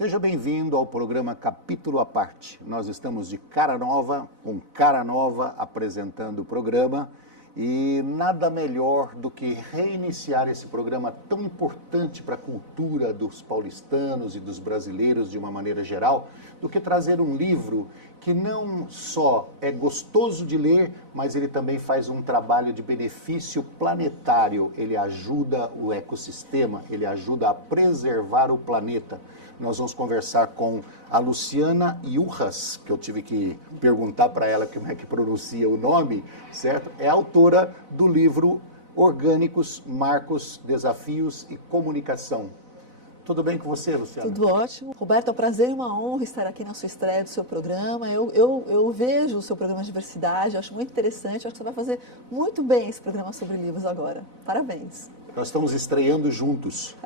Seja bem-vindo ao programa Capítulo à Parte. Nós estamos de cara nova, com cara nova, apresentando o programa e nada melhor do que reiniciar esse programa tão importante para a cultura dos paulistanos e dos brasileiros de uma maneira geral, do que trazer um livro que não só é gostoso de ler, mas ele também faz um trabalho de benefício planetário. Ele ajuda o ecossistema, ele ajuda a preservar o planeta. Nós vamos conversar com a Luciana Juras, que eu tive que perguntar para ela como é que pronuncia o nome, certo? É autora do livro Orgânicos, Marcos, Desafios e Comunicação. Tudo bem com você, Luciana? Tudo ótimo. Roberto, é um prazer e uma honra estar aqui na sua estreia do seu programa. Eu vejo o seu programa de diversidade, acho muito interessante, acho que você vai fazer muito bem esse programa sobre livros agora. Parabéns. Nós estamos estreando juntos.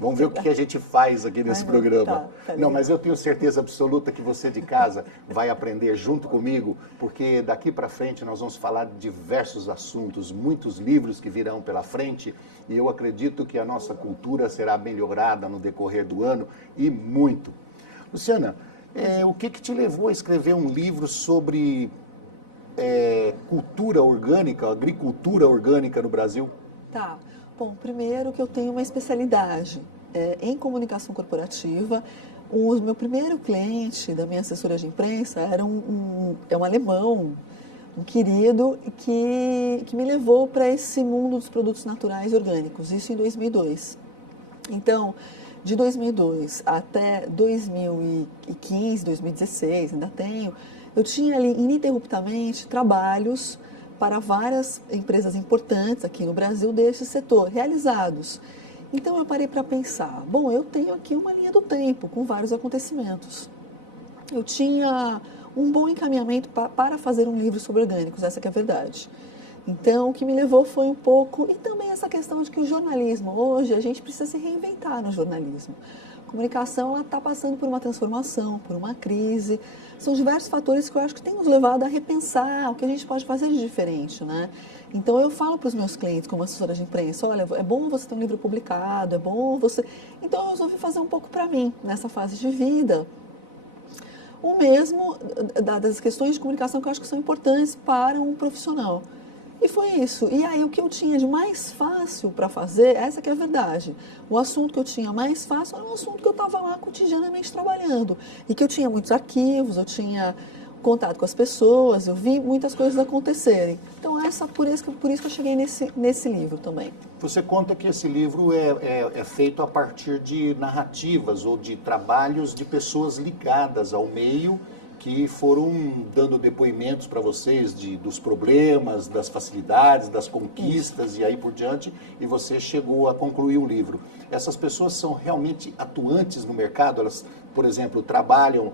Vamos ver o que a gente faz aqui nesse programa. Não, mas eu tenho certeza absoluta que você de casa vai aprender junto comigo, porque daqui para frente nós vamos falar de diversos assuntos, muitos livros que virão pela frente, e eu acredito que a nossa cultura será melhorada no decorrer do ano, e muito. Luciana, o que te levou a escrever um livro sobre cultura orgânica, agricultura orgânica no Brasil? Tá. Bom, primeiro que eu tenho uma especialidade em comunicação corporativa. O meu primeiro cliente da minha assessoria de imprensa era um alemão, um querido, que me levou para esse mundo dos produtos naturais e orgânicos, isso em 2002. Então, de 2002 até 2015, 2016, ainda tenho, eu tinha ali ininterruptamente trabalhos para várias empresas importantes aqui no Brasil desse setor, realizados. Então eu parei para pensar, bom, eu tenho aqui uma linha do tempo com vários acontecimentos. Eu tinha um bom encaminhamento para fazer um livro sobre orgânicos, essa que é a verdade. Então o que me levou foi um pouco, e também essa questão de que o jornalismo, hoje a gente precisa se reinventar no jornalismo. A comunicação está passando por uma transformação, por uma crise. São diversos fatores que eu acho que têm nos levado a repensar o que a gente pode fazer de diferente, né? Então eu falo para os meus clientes, como assessora de imprensa, olha, é bom você ter um livro publicado, é bom você... Então eu resolvi fazer um pouco para mim, nessa fase de vida. O mesmo das questões de comunicação que eu acho que são importantes para um profissional. E foi isso. E aí o que eu tinha de mais fácil para fazer, essa que é a verdade. O assunto que eu tinha mais fácil era um assunto que eu estava lá cotidianamente trabalhando. E que eu tinha muitos arquivos, eu tinha contato com as pessoas, eu vi muitas coisas acontecerem. Então por isso que eu cheguei nesse livro também. Você conta que esse livro é feito a partir de narrativas ou de trabalhos de pessoas ligadas ao meio, que foram dando depoimentos para vocês dos problemas, das facilidades, das conquistas e aí por diante, e você chegou a concluir o livro. Essas pessoas são realmente atuantes no mercado? Elas, por exemplo, trabalham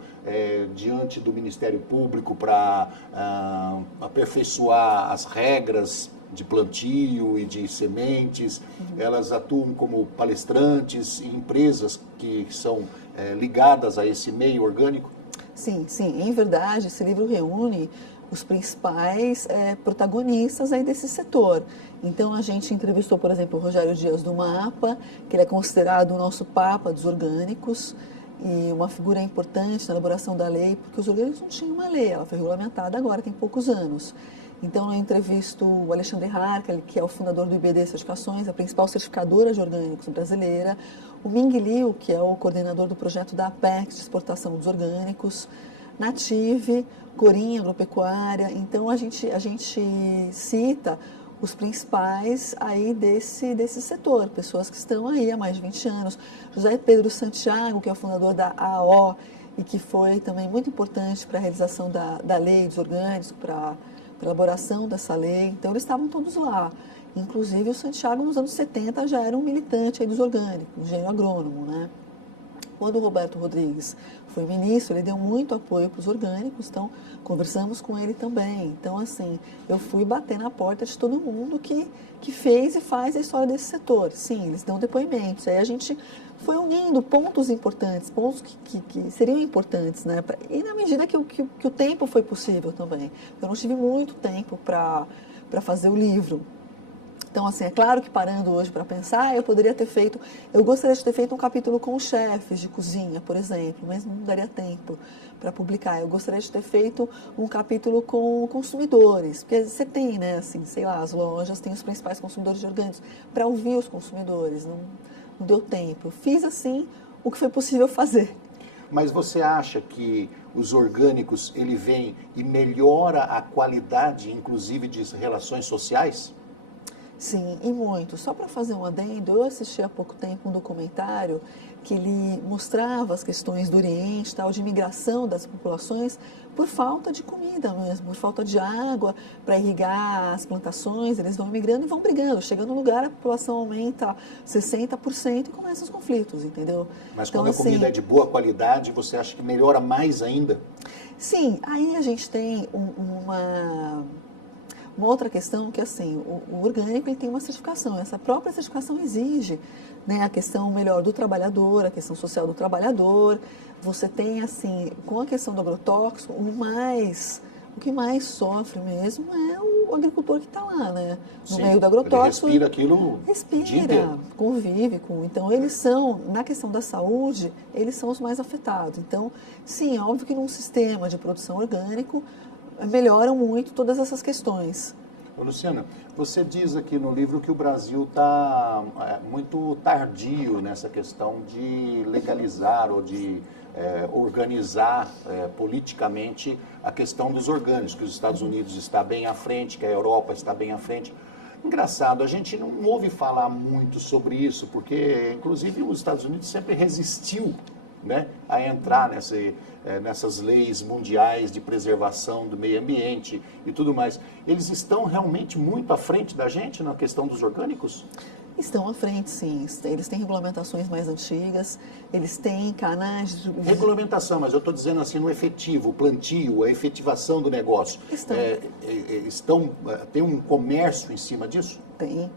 diante do Ministério Público para aperfeiçoar as regras de plantio e de sementes, elas atuam como palestrantes em empresas que são ligadas a esse meio orgânico? Sim, sim. Em verdade, esse livro reúne os principais protagonistas aí desse setor. Então, a gente entrevistou, por exemplo, o Rogério Dias do MAPA, que ele é considerado o nosso papa dos orgânicos e uma figura importante na elaboração da lei, porque os orgânicos não tinham uma lei, ela foi regulamentada agora, tem poucos anos. Então, eu entrevisto o Alexandre Harkel, que é o fundador do IBD Certificações, a principal certificadora de orgânicos brasileira, o Ming Liu, que é o coordenador do projeto da Apex de exportação dos orgânicos, Native, Corinha Agropecuária. Então, a gente cita os principais aí desse setor, pessoas que estão aí há mais de 20 anos. José Pedro Santiago, que é o fundador da AO e que foi também muito importante para a realização da lei dos orgânicos, para a elaboração dessa lei. Então, eles estavam todos lá. Inclusive, o Santiago, nos anos 70, já era um militante aí dos orgânicos, engenheiro agrônomo, né? Quando o Roberto Rodrigues foi ministro, ele deu muito apoio para os orgânicos, então conversamos com ele também. Então, assim, eu fui bater na porta de todo mundo que fez e faz a história desse setor. Sim, eles dão depoimentos. Aí a gente foi unindo pontos importantes, pontos que seriam importantes, né? E na medida que o tempo foi possível também. Eu não tive muito tempo para fazer o livro. Então, assim, é claro que parando hoje para pensar, eu gostaria de ter feito um capítulo com chefes de cozinha, por exemplo, mas não daria tempo para publicar. Eu gostaria de ter feito um capítulo com consumidores, porque você tem, né, assim, sei lá, as lojas têm os principais consumidores de orgânicos, para ouvir os consumidores, não deu tempo. Eu fiz, assim, o que foi possível fazer. Mas você acha que os orgânicos, ele vem e melhora a qualidade, inclusive, de relações sociais? Sim, e muito. Só para fazer um adendo, eu assisti há pouco tempo um documentário que ele mostrava as questões do Oriente, tal, de migração das populações por falta de comida mesmo, por falta de água para irrigar as plantações, eles vão migrando e vão brigando. Chega no lugar, a população aumenta 60% e começam os conflitos, entendeu? Mas então, quando a comida é de boa qualidade, você acha que melhora mais ainda? Sim, aí a gente tem uma outra questão que, assim, o orgânico ele tem uma certificação. Essa própria certificação exige, né, a questão melhor do trabalhador, a questão social do trabalhador. Você tem, assim, com a questão do agrotóxico, o que mais sofre mesmo é o agricultor que está lá, né? No meio do agrotóxico. Ele respira aquilo. Respira, convive com. Então, eles são, na questão da saúde, eles são os mais afetados. Então, sim, é óbvio que num sistema de produção orgânico, melhoram muito todas essas questões. Luciana, você diz aqui no livro que o Brasil está muito tardio nessa questão de legalizar ou de organizar politicamente a questão dos orgânicos, que os Estados Unidos está bem à frente, que a Europa está bem à frente. Engraçado, a gente não ouve falar muito sobre isso, porque inclusive os Estados Unidos sempre resistiu, né, a entrar nessas leis mundiais de preservação do meio ambiente e tudo mais. Eles estão realmente muito à frente da gente na questão dos orgânicos? Estão à frente, sim. Eles têm regulamentações mais antigas, eles têm canais de... Regulamentação, mas eu estou dizendo assim, no efetivo, o plantio, a efetivação do negócio. Tem um comércio em cima disso?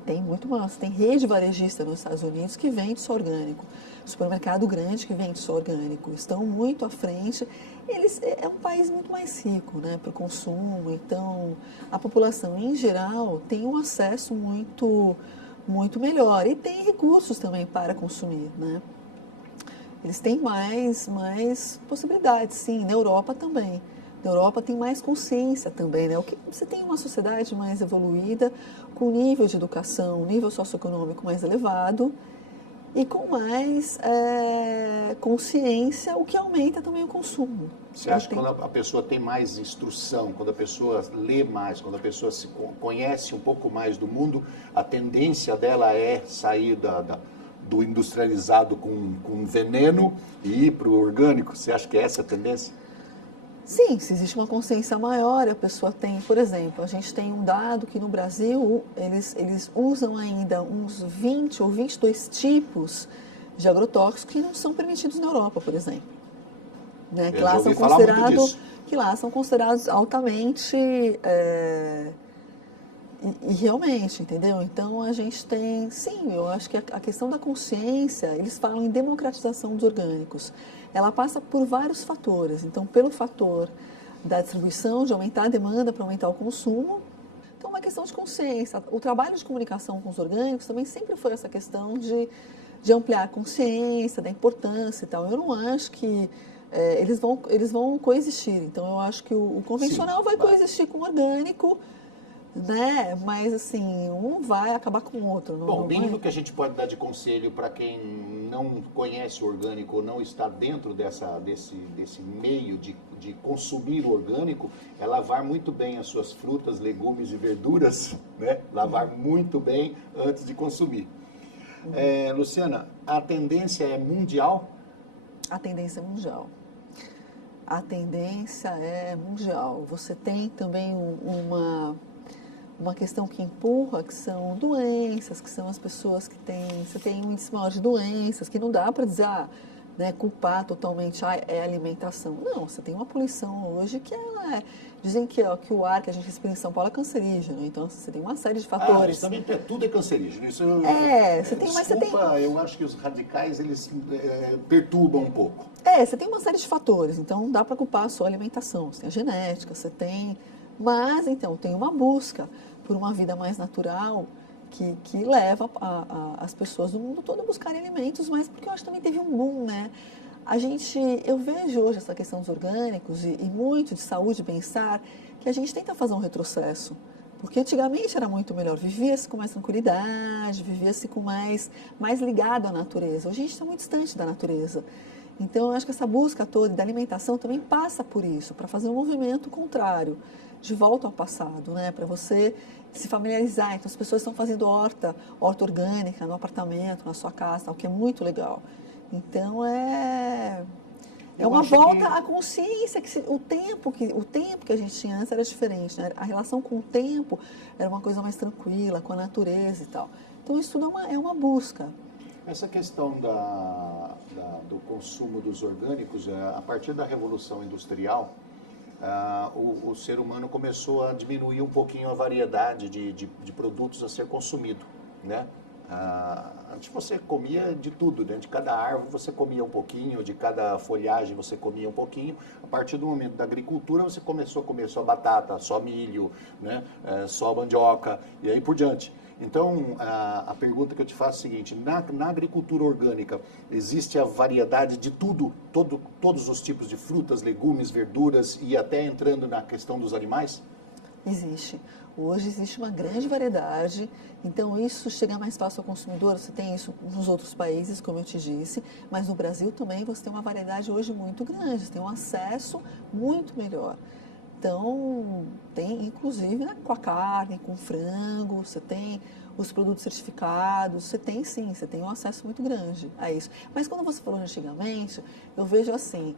Tem muito mais. Tem rede varejista nos Estados Unidos que vende só orgânico. Supermercado grande que vende só orgânico. Estão muito à frente. É um país muito mais rico, né, para o consumo. Então, a população em geral tem um acesso muito melhor. E tem recursos também para consumir, né? Eles têm mais possibilidades, sim. Na Europa também. Na Europa tem mais consciência também, né? Você tem uma sociedade mais evoluída, com nível de educação, nível socioeconômico mais elevado e com mais consciência, o que aumenta também o consumo. Você acha que quando a pessoa tem mais instrução, quando a pessoa lê mais, quando a pessoa se conhece um pouco mais do mundo, a tendência dela é sair do industrializado com veneno e ir para o orgânico? Você acha que é essa a tendência? Sim, se existe uma consciência maior, a pessoa tem, por exemplo, a gente tem um dado que no Brasil eles usam ainda uns 20 ou 22 tipos de agrotóxicos que não são permitidos na Europa, por exemplo. Né? Que lá são considerados altamente e realmente, entendeu? Então a gente tem, sim, eu acho que a questão da consciência, eles falam em democratização dos orgânicos. Ela passa por vários fatores. Então, pelo fator da distribuição, de aumentar a demanda para aumentar o consumo. Então, uma questão de consciência. O trabalho de comunicação com os orgânicos também sempre foi essa questão de ampliar a consciência, da importância e tal. Eu não acho que eles vão coexistir. Então, eu acho que o convencional vai coexistir com o orgânico, né? Mas assim, um vai acabar com o outro. Bom, o mínimo que a gente pode dar de conselho para quem não conhece o orgânico ou não está dentro desse meio de consumir o orgânico é lavar muito bem as suas frutas, legumes e verduras, né? Lavar muito bem antes de consumir. Luciana, a tendência é mundial? A tendência é mundial. A tendência é mundial. Você tem também uma questão que empurra, que são doenças, que são as pessoas que têm... Você tem um índice maior de doenças, que não dá para dizer, né, culpar totalmente, é alimentação. Não, você tem uma poluição hoje que dizem que o ar que a gente respira em São Paulo é cancerígeno. Então, você tem uma série de fatores. Isso também tudo é cancerígeno. Isso, eu acho que os radicais, eles perturbam um pouco. Você tem uma série de fatores. Então, não dá para culpar a sua alimentação. Você tem a genética, você tem... Mas, então, tem uma busca por uma vida mais natural que leva as pessoas do mundo todo a buscarem alimentos, mas porque eu acho que também teve um boom, né? Eu vejo hoje essa questão dos orgânicos e muito de saúde e bem-estar, que a gente tenta fazer um retrocesso. Porque antigamente era muito melhor, vivia-se com mais tranquilidade, vivia-se com mais ligado à natureza. Hoje a gente está muito distante da natureza. Então, eu acho que essa busca toda da alimentação também passa por isso, para fazer um movimento contrário, de volta ao passado, né? Para você se familiarizar. Então, as pessoas estão fazendo horta orgânica no apartamento, na sua casa, o que é muito legal. Então, é uma volta à consciência, o tempo que a gente tinha antes era diferente, né? A relação com o tempo era uma coisa mais tranquila, com a natureza e tal. Então, isso tudo é uma busca. Essa questão do consumo dos orgânicos, a partir da Revolução Industrial, o ser humano começou a diminuir um pouquinho a variedade de produtos a ser consumido, né? Antes você comia de tudo, né? De cada árvore você comia um pouquinho, de cada folhagem você comia um pouquinho. A partir do momento da agricultura você começou a comer só batata, só milho, né? Só mandioca e aí por diante. Então, a pergunta que eu te faço é a seguinte: na agricultura orgânica existe a variedade de tudo, todos os tipos de frutas, legumes, verduras e até entrando na questão dos animais? Existe. Hoje existe uma grande variedade, então isso chega mais fácil ao consumidor. Você tem isso nos outros países, como eu te disse, mas no Brasil também você tem uma variedade hoje muito grande, você tem um acesso muito melhor. Então, tem inclusive, né, com a carne, com o frango, você tem os produtos certificados, você tem sim, você tem um acesso muito grande a isso. Mas quando você falou antigamente, eu vejo assim,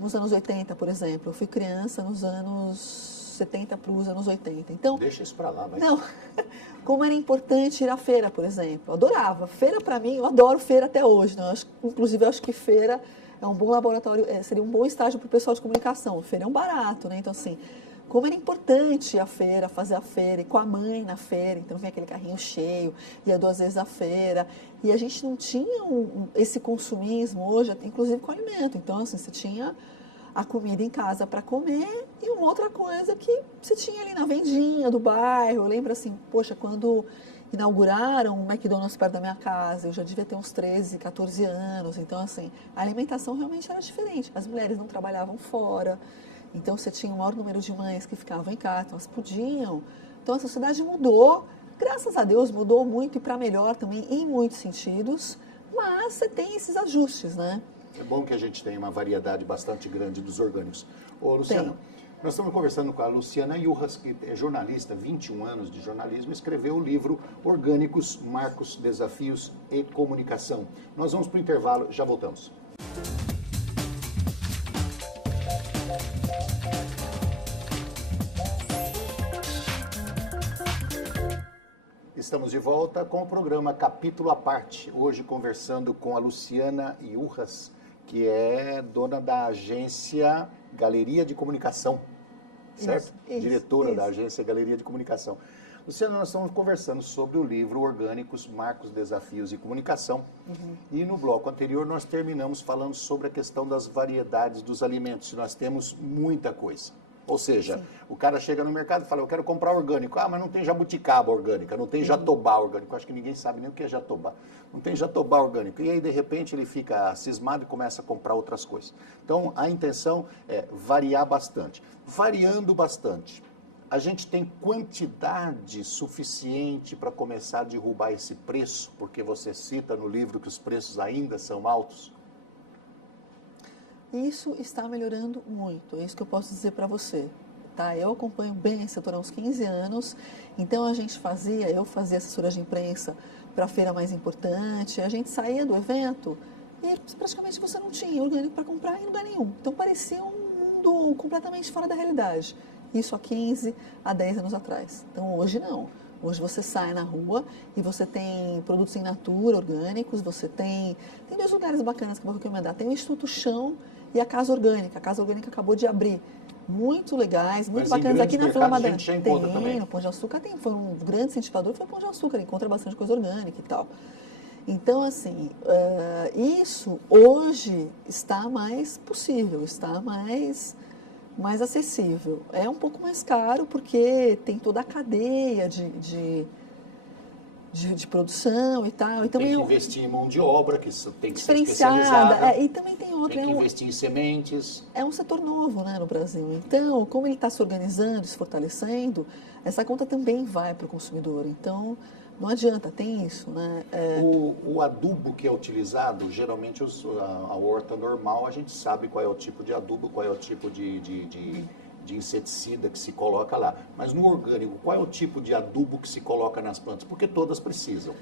nos anos 80, por exemplo, eu fui criança nos anos 70 para os anos 80. Então, deixa isso para lá, vai. Não, como era importante ir à feira, por exemplo. Eu adorava. Feira, para mim, eu adoro feira até hoje. Né? Inclusive, eu acho que feira é um bom laboratório, seria um bom estágio para o pessoal de comunicação. Feira é um barato, né? Então, assim, como era importante ir à feira, fazer a feira, e com a mãe na feira. Então, vinha aquele carrinho cheio, ia 2 vezes à feira. E a gente não tinha esse consumismo hoje, inclusive com alimento. Então, assim, você tinha a comida em casa para comer e uma outra coisa que você tinha ali na vendinha do bairro. Eu lembro assim, poxa, quando inauguraram o McDonald's perto da minha casa, eu já devia ter uns 13, 14 anos. Então, assim, a alimentação realmente era diferente. As mulheres não trabalhavam fora, então você tinha o maior número de mães que ficavam em casa, então elas podiam. Então, a sociedade mudou, graças a Deus mudou muito e para melhor também em muitos sentidos, mas você tem esses ajustes, né? É bom que a gente tenha uma variedade bastante grande dos orgânicos. Ô, Luciana, nós estamos conversando com a Luciana Yurras, que é jornalista, 21 anos de jornalismo, escreveu o livro Orgânicos, Marcos, Desafios e Comunicação. Nós vamos para o intervalo, já voltamos. Estamos de volta com o programa Capítulo à Parte. Hoje conversando com a Luciana Yurras, que é dona da agência Galeria de Comunicação, certo? Diretora da agência Galeria de Comunicação. Luciana, nós estamos conversando sobre o livro Orgânicos, Marcos, Desafios e Comunicação. E no bloco anterior nós terminamos falando sobre a questão das variedades dos alimentos. Nós temos muita coisa. Ou seja, o cara chega no mercado e fala, eu quero comprar orgânico. Ah, mas não tem jabuticaba orgânica, não tem jatobá orgânico. Acho que ninguém sabe nem o que é jatobá. Não tem jatobá orgânico. E aí, de repente, ele fica cismado e começa a comprar outras coisas. Então, a intenção é variar bastante. Variando bastante, a gente tem quantidade suficiente para começar a derrubar esse preço? Porque você cita no livro que os preços ainda são altos. Isso está melhorando muito, é isso que eu posso dizer para você. Tá? Eu acompanho bem esse setor há uns 15 anos, então eu fazia assessoria de imprensa para a feira mais importante, a gente saía do evento e praticamente você não tinha orgânico para comprar em lugar nenhum. Então parecia um mundo completamente fora da realidade. Isso há 15, há 10 anos atrás. Então hoje não. Hoje você sai na rua e você tem produtos em natura, orgânicos, você tem 2 lugares bacanas que eu vou recomendar. Tem o Instituto Chão e a Casa Orgânica. A Casa Orgânica acabou de abrir. Muito legais, muito bacanas. Aqui na Vila Madalena tem, no Pão de Açúcar tem, foi um grande incentivador, foi o Pão de Açúcar, encontra bastante coisa orgânica e tal. Então, assim, isso hoje está mais possível, está mais acessível. É um pouco mais caro porque tem toda a cadeia de produção e tal. E também tem que investir em mão de obra, que tem que ser diferenciada. especializada. E também tem outra. Tem que investir em sementes. É um setor novo, né, no Brasil. Então, como ele está se organizando, se fortalecendo, essa conta também vai para o consumidor. Então, não adianta, tem isso, né? O adubo que é utilizado, geralmente a horta normal, a gente sabe qual é o tipo de adubo, qual é o tipo de inseticida que se coloca lá. Mas no orgânico, qual é o tipo de adubo que se coloca nas plantas? Porque todas precisam.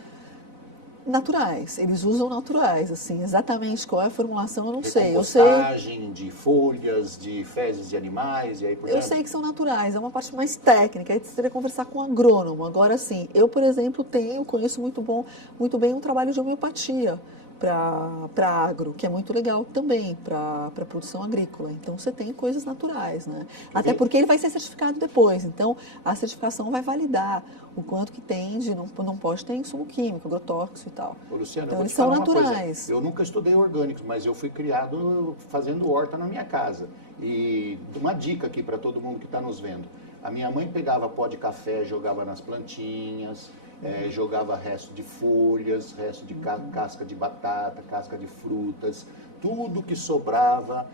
Naturais, eles usam naturais, assim, exatamente qual é a formulação eu não sei. Eu Recompostagem de folhas, de fezes de animais e aí por Eu diante. sei que são naturais, é uma parte mais técnica, aí você teria que conversar com um agrônomo. Agora, sim, eu, por exemplo, conheço muito bem um trabalho de homeopatia para agro, que é muito legal também para a produção agrícola. Então, você tem coisas naturais, né? Até porque ele vai ser certificado depois. Então, a certificação vai validar o quanto que tem não pode ter insumo químico, agrotóxico e tal. Ô, Luciana, então, eu vou eles te são falar uma naturais. coisa. Eu nunca estudei orgânicos, mas eu fui criado fazendo horta na minha casa. E uma dica aqui para todo mundo que está nos vendo. A minha mãe pegava pó de café, jogava nas plantinhas, jogava resto de folhas, resto de casca de batata, casca de frutas, tudo que sobrava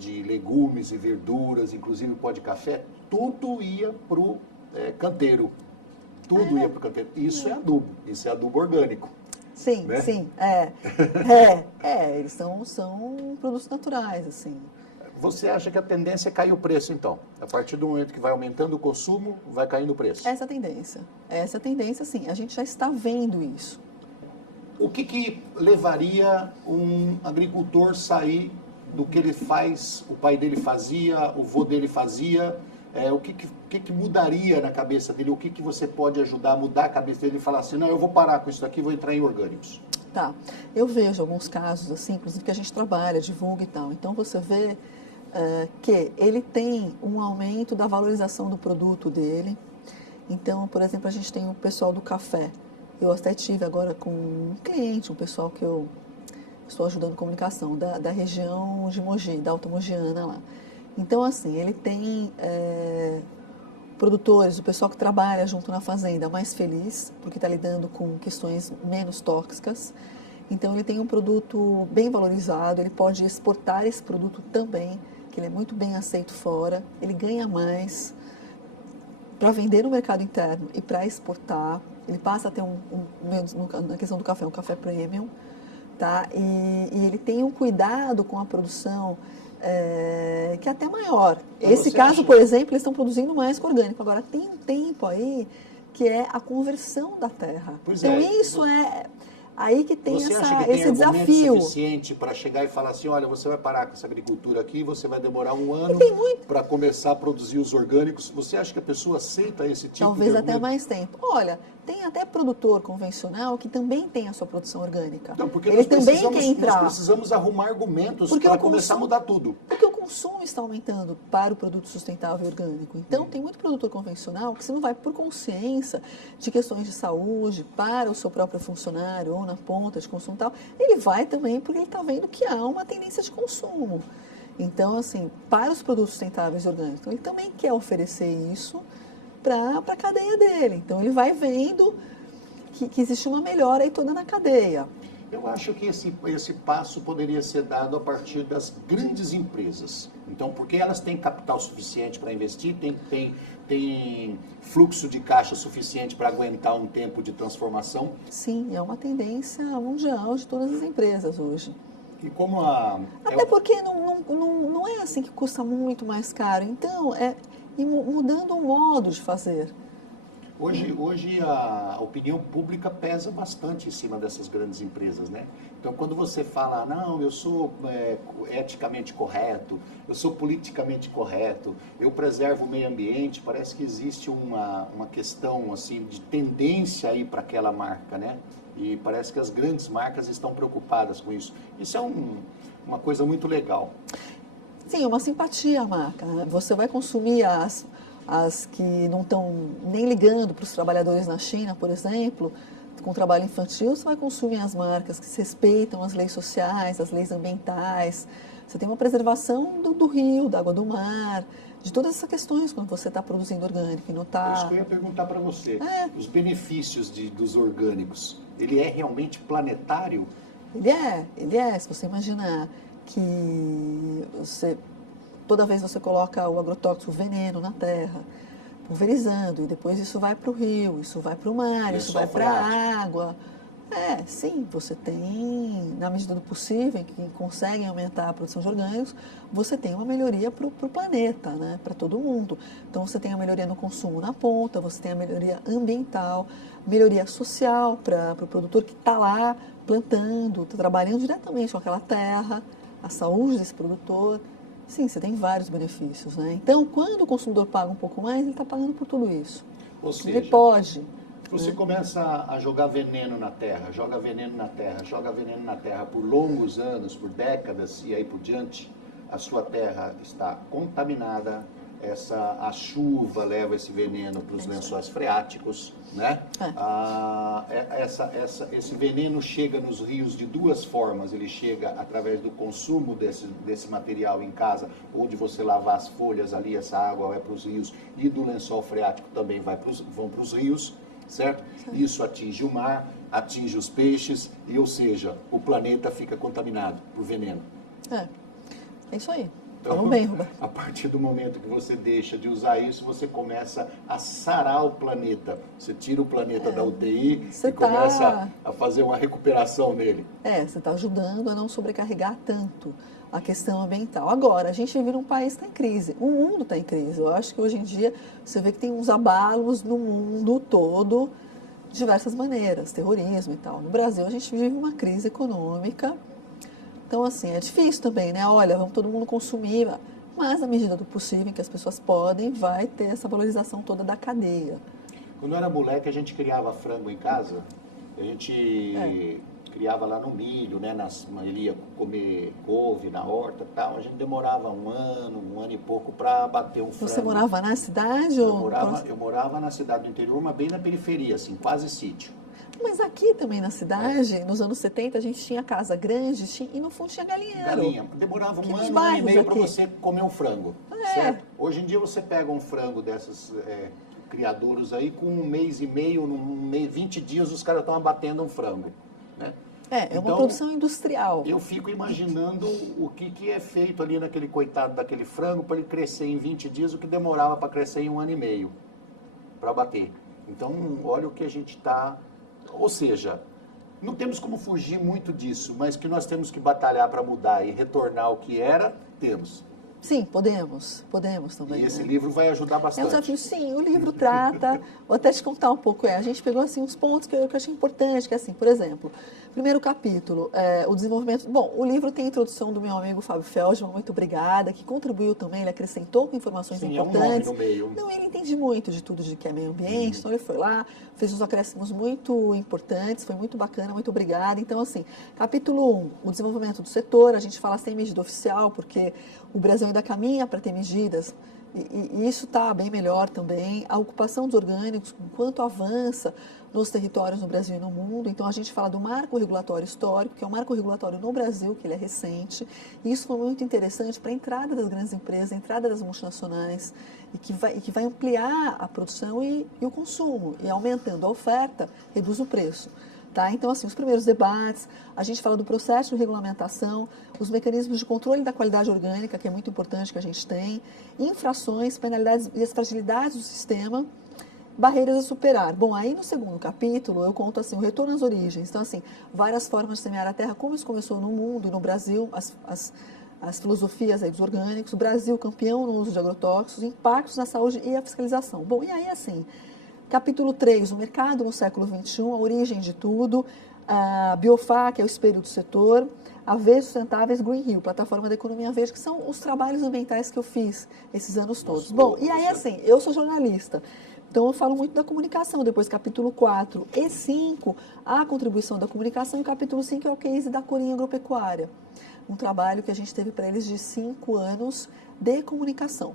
de legumes e verduras, inclusive pó de café, tudo ia para o canteiro. Tudo ia para o canteiro. Isso é adubo orgânico. Sim, né? sim, eles são produtos naturais, assim. Você acha que a tendência é cair o preço, então? A partir do momento que vai aumentando o consumo, vai caindo o preço? Essa é a tendência, sim. A gente já está vendo isso. O que levaria um agricultor sair do que ele faz, o pai dele fazia, o vô dele fazia? O que mudaria na cabeça dele? O que você pode ajudar a mudar a cabeça dele e falar assim, não, eu vou parar com isso daqui, vou entrar em orgânicos? Tá. Eu vejo alguns casos, assim, inclusive que a gente trabalha, divulga e tal. Então, você vê que ele tem um aumento da valorização do produto dele. Então, por exemplo, a gente tem o pessoal do café. Eu até tive agora com um cliente, um pessoal que eu estou ajudando comunicação, da região de Mogi, da Alta Mogiana lá. Então, assim, ele tem produtores, o pessoal que trabalha junto na fazenda mais feliz, porque está lidando com questões menos tóxicas. Então, ele tem um produto bem valorizado, ele pode exportar esse produto também, que ele é muito bem aceito fora, ele ganha mais para vender no mercado interno e para exportar. Ele passa a ter na questão do café, um café premium, tá? E ele tem um cuidado com a produção que é até maior. Esse caso, por exemplo, eles estão produzindo mais que orgânico. Agora, tem um tempo aí que é a conversão da terra. Então, isso é aí que tem esse desafio. Suficiente para chegar e falar assim, olha, você vai parar com essa agricultura aqui, você vai demorar um ano para começar a produzir os orgânicos. Você acha que a pessoa aceita esse tipo Talvez de até mais tempo. Olha, tem até produtor convencional que também tem a sua produção orgânica. Não, porque ele também quer entrar. Nós precisamos arrumar argumentos para começar a mudar tudo. Porque o consumo está aumentando para o produto sustentável e orgânico. Então, tem muito produtor convencional que, se não vai por consciência de questões de saúde para o seu próprio funcionário ou na ponta de consumo e tal, ele vai também porque ele está vendo que há uma tendência de consumo. Então, assim, para os produtos sustentáveis e orgânicos, ele também quer oferecer isso para a cadeia dele. Então, ele vai vendo que existe uma melhora aí toda na cadeia. Eu acho que esse passo poderia ser dado a partir das grandes empresas. Então, porque elas têm capital suficiente para investir, tem fluxo de caixa suficiente para aguentar um tempo de transformação. Sim, é uma tendência mundial de todas as empresas hoje. E como Até porque não é assim que custa muito mais caro. Então, ir mudando o modo de fazer. Hoje a opinião pública pesa bastante em cima dessas grandes empresas, né? Então, quando você fala, não, eu sou eticamente correto, eu sou politicamente correto, eu preservo o meio ambiente, parece que existe uma questão assim de tendência aí para aquela marca, né? E parece que as grandes marcas estão preocupadas com isso. Isso é uma coisa muito legal. Sim, é uma simpatia à marca, né? Você vai consumir as que não estão nem ligando para os trabalhadores na China, por exemplo, com trabalho infantil, você vai consumir as marcas que respeitam as leis sociais, as leis ambientais. Você tem uma preservação do rio, da água do mar, de todas essas questões quando você está produzindo orgânico e não está... Isso que eu ia perguntar para você. Os benefícios dos orgânicos, ele é realmente planetário? Ele é. Se você imaginar que toda vez você coloca o agrotóxico, o veneno na terra, pulverizando, e depois isso vai para o rio, isso vai para o mar, isso vai para a água. Sim, você tem, na medida do possível, que conseguem aumentar a produção de orgânicos, você tem uma melhoria para o planeta, né, para todo mundo. Então, você tem a melhoria no consumo na ponta, você tem a melhoria ambiental, melhoria social para o produtor que está lá plantando, está trabalhando diretamente com aquela terra, a saúde desse produtor. Sim, você tem vários benefícios, né? Então, quando o consumidor paga um pouco mais, ele está pagando por tudo isso. Ou seja, ele pode... Você começa a jogar veneno na terra, joga veneno na terra, joga veneno na terra por longos anos, por décadas e aí por diante, a sua terra está contaminada, a chuva leva esse veneno para os lençóis freáticos, né? Esse veneno chega nos rios de duas formas, ele chega através do consumo desse material em casa, ou de você lavar as folhas ali, essa água vai para os rios, e do lençol freático também vão para os rios, certo? Isso atinge o mar, atinge os peixes, ou seja, o planeta fica contaminado por veneno. É isso aí. Então, falou bem, Roberto. A partir do momento que você deixa de usar isso, você começa a sarar o planeta. Você tira o planeta da UTI e começa a fazer uma recuperação nele. Você está ajudando a não sobrecarregar tanto a questão ambiental. Agora, a gente vive num país que está em crise, o mundo está em crise. Eu acho que hoje em dia você vê que tem uns abalos no mundo todo, de diversas maneiras, terrorismo e tal. No Brasil, a gente vive uma crise econômica. Então, assim, é difícil também, né? Olha, vamos todo mundo consumir, mas na medida do possível, que as pessoas podem, vai ter essa valorização toda da cadeia. Quando eu era moleque, a gente criava frango em casa, a gente criava lá no milho, né? Ele ia comer couve na horta e tal, a gente demorava um ano e pouco para bater um frango. Você morava na cidade? Eu morava na cidade do interior, mas bem na periferia, assim, quase sítio. Mas aqui também na cidade, nos anos 70, a gente tinha casa grande e no fundo tinha galinheiro. Galinha. Demorava um ano e meio para você comer um frango. Certo? Hoje em dia você pega um frango dessas criadouros aí, com um mês e meio, 20 dias, os caras estão abatendo um frango. Né? Então, uma produção industrial. Eu fico imaginando o que é feito ali naquele coitado daquele frango para ele crescer em 20 dias, o que demorava para crescer em um ano e meio para abater. Então, olha o que a gente está... Ou seja, não temos como fugir muito disso, mas que nós temos que batalhar para mudar e retornar ao que era, temos. Sim, podemos também. E esse livro vai ajudar bastante. É um desafio, sim, o livro trata, vou até te contar um pouco, a gente pegou assim uns pontos que eu achei importante, que é assim, por exemplo, primeiro capítulo, o desenvolvimento, bom, o livro tem a introdução do meu amigo Fábio Feldman, muito obrigada, que contribuiu também, ele acrescentou com informações importantes. É um nome no meio. Não, ele entende muito de tudo de que é meio ambiente, então ele foi lá, fez uns acréscimos muito importantes, foi muito bacana, muito obrigada. Então, assim, capítulo 1, o desenvolvimento do setor, a gente fala sem medida oficial, porque o Brasil ainda caminha para ter medidas, e isso está bem melhor também. A ocupação dos orgânicos, enquanto avança nos territórios no Brasil e no mundo. Então, a gente fala do marco regulatório histórico, que é o marco regulatório no Brasil, que ele é recente. E isso foi muito interessante para a entrada das grandes empresas, a entrada das multinacionais, e que vai ampliar a produção e o consumo. E aumentando a oferta, reduz o preço. Tá? Então, assim, os primeiros debates, a gente fala do processo de regulamentação, os mecanismos de controle da qualidade orgânica, que é muito importante que a gente tem, infrações, penalidades e as fragilidades do sistema, barreiras a superar. Bom, aí no segundo capítulo eu conto assim, o retorno às origens. Então, assim, várias formas de semear a terra, como isso começou no mundo e no Brasil, as filosofias aí dos orgânicos, o Brasil campeão no uso de agrotóxicos, impactos na saúde e a fiscalização. Bom, e aí assim... Capítulo 3, o mercado no século XXI, a origem de tudo, a Biofá, que é o espelho do setor, a Verde Sustentáveis, Green Hill, plataforma da economia verde, que são os trabalhos ambientais que eu fiz esses anos todos. Bom, e aí assim, eu sou jornalista, então eu falo muito da comunicação, depois capítulo 4 e 5, a contribuição da comunicação, e capítulo 5 é o case da Corinha Agropecuária, um trabalho que a gente teve para eles de 5 anos de comunicação.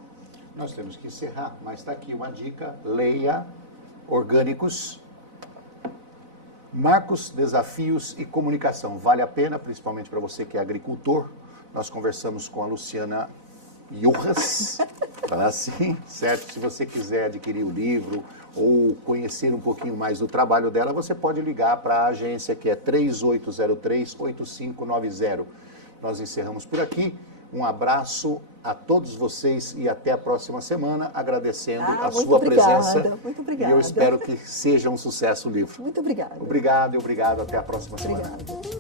Nós temos que encerrar, mas está aqui uma dica, leia Orgânicos, Marcos, Desafios e Comunicação. Vale a pena, principalmente para você que é agricultor. Nós conversamos com a Luciana Juras, Fala assim, certo? Se você quiser adquirir o livro ou conhecer um pouquinho mais do trabalho dela, você pode ligar para a agência que é 3803-8590. Nós encerramos por aqui. Um abraço a todos vocês e até a próxima semana, agradecendo a sua presença. Muito obrigada. E eu espero que seja um sucesso o livro. Muito obrigada. Obrigado e obrigado. Até a próxima semana. Obrigada.